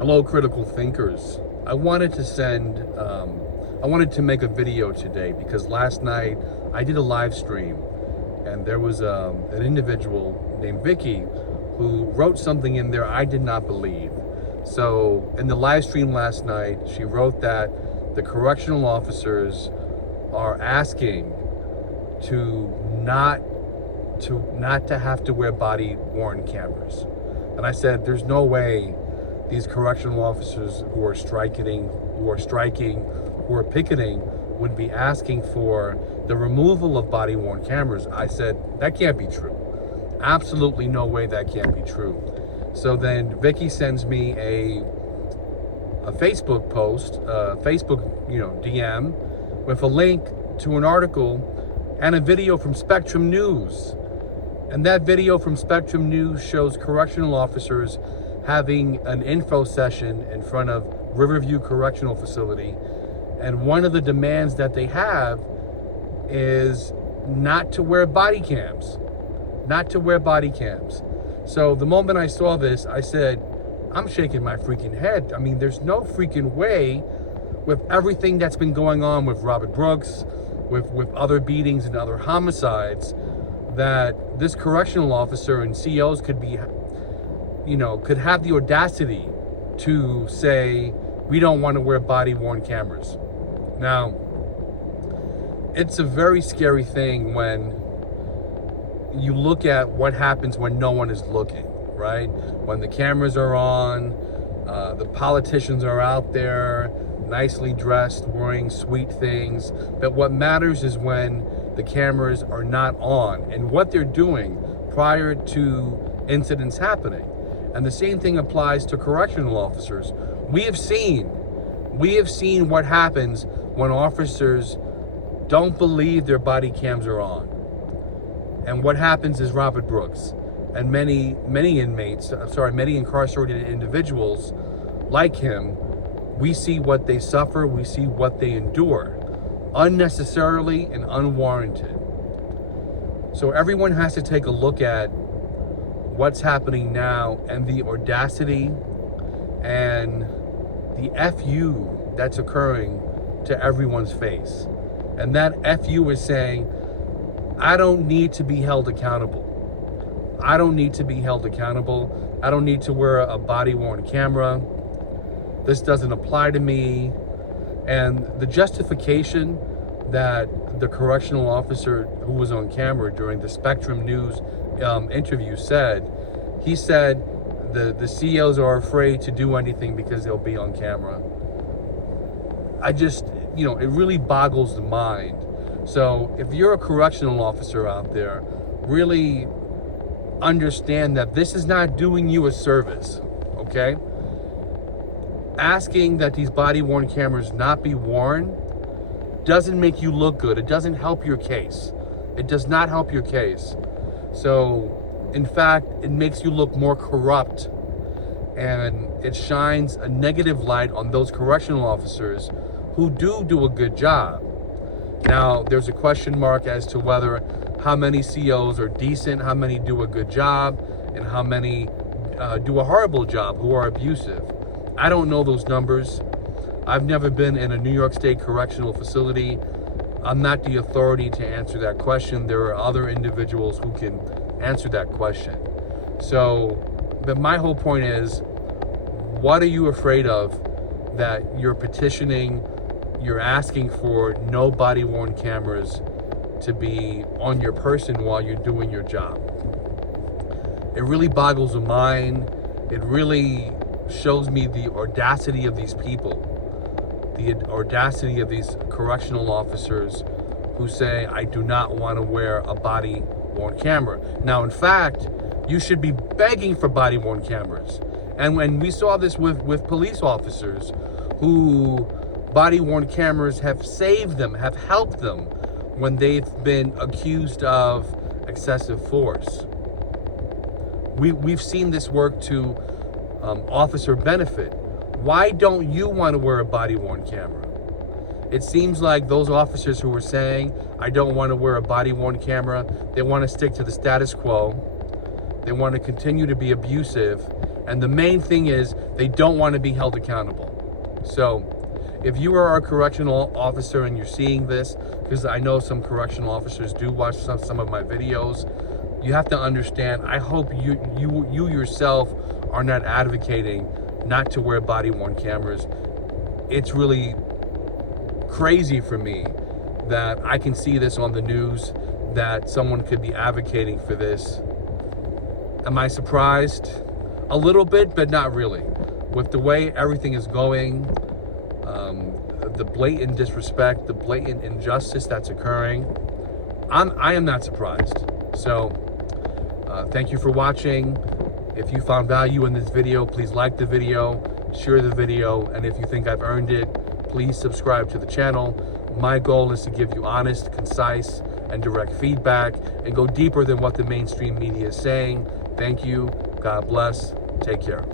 Hello, critical thinkers. I wanted to make a video today because last night I did a live stream and there was an individual named Vicky who wrote something in there I did not believe. So in the live stream last night, she wrote that the correctional officers are asking to not to have to wear body worn cameras. And I said, there's no way these correctional officers who are striking, who are picketing would be asking for the removal of body worn cameras. I said, that can't be true. Absolutely no way that can't be true. So then Vicky sends me a Facebook post, Facebook, DM with a link to an article and a video from Spectrum News. And that video from Spectrum News shows correctional officers having an info session in front of Riverview Correctional facility. And one of the demands that they have is not to wear body cams. Not to wear body cams. So the moment I saw this, I said, I'm shaking my freaking head. I mean, there's no freaking way with everything that's been going on with Robert Brooks, with other beatings and other homicides, that this correctional officer and COs could be, could have the audacity to say, we don't want to wear body worn cameras. Now, it's a very scary thing when you look at what happens when no one is looking, right? When the cameras are on, the politicians are out there, nicely dressed, wearing sweet things. But what matters is when the cameras are not on and what they're doing prior to incidents happening. And the same thing applies to correctional officers. We have seen what happens when officers don't believe their body cams are on. And what happens is Robert Brooks and many incarcerated individuals like him, we see what they suffer, we see what they endure, unnecessarily and unwarranted. So everyone has to take a look at what's happening now and the audacity and the FU that's occurring to everyone's face. And that FU is saying, I don't need to be held accountable. I don't need to be held accountable. I don't need to wear a body-worn camera. This doesn't apply to me. And the justification that the correctional officer who was on camera during the Spectrum News interview said, he said the COs are afraid to do anything because they'll be on camera. I just, it really boggles the mind. So if you're a correctional officer out there, really understand that this is not doing you a service, okay? Asking that these body-worn cameras not be worn doesn't make you look good. It doesn't help your case. It does not help your case. So, in fact, it makes you look more corrupt, and it shines a negative light on those correctional officers who do a good job. Now, there's a question mark as to whether how many COs are decent, how many do a good job, and how many do a horrible job, who are abusive. I don't know those numbers. I've never been in a New York State correctional facility. I'm not the authority to answer that question. There are other individuals who can answer that question. So, but my whole point is, what are you afraid of that you're petitioning, you're asking for no body-worn cameras to be on your person while you're doing your job? It really boggles the mind. It really shows me the audacity of these people, the audacity of these correctional officers who say, I do not want to wear a body-worn camera. Now, in fact, you should be begging for body-worn cameras. And when we saw this with police officers who body-worn cameras have saved them, have helped them when they've been accused of excessive force. We've seen this work to officer benefit. Why don't you want to wear a body-worn camera? It seems like those officers who were saying, I don't want to wear a body-worn camera, they want to stick to the status quo. They want to continue to be abusive. And the main thing is they don't want to be held accountable. So if you are a correctional officer and you're seeing this, because I know some correctional officers do watch some of my videos, you have to understand, I hope you yourself are not advocating not to wear body-worn cameras. It's really crazy for me that I can see this on the news, that someone could be advocating for this. Am I surprised? A little bit, but not really. With the way everything is going, the blatant disrespect, the blatant injustice that's occurring, I am not surprised. So thank you for watching. If you found value in this video, please like the video, share the video, and if you think I've earned it, please subscribe to the channel. My goal is to give you honest, concise, and direct feedback and go deeper than what the mainstream media is saying. Thank you. God bless. Take care.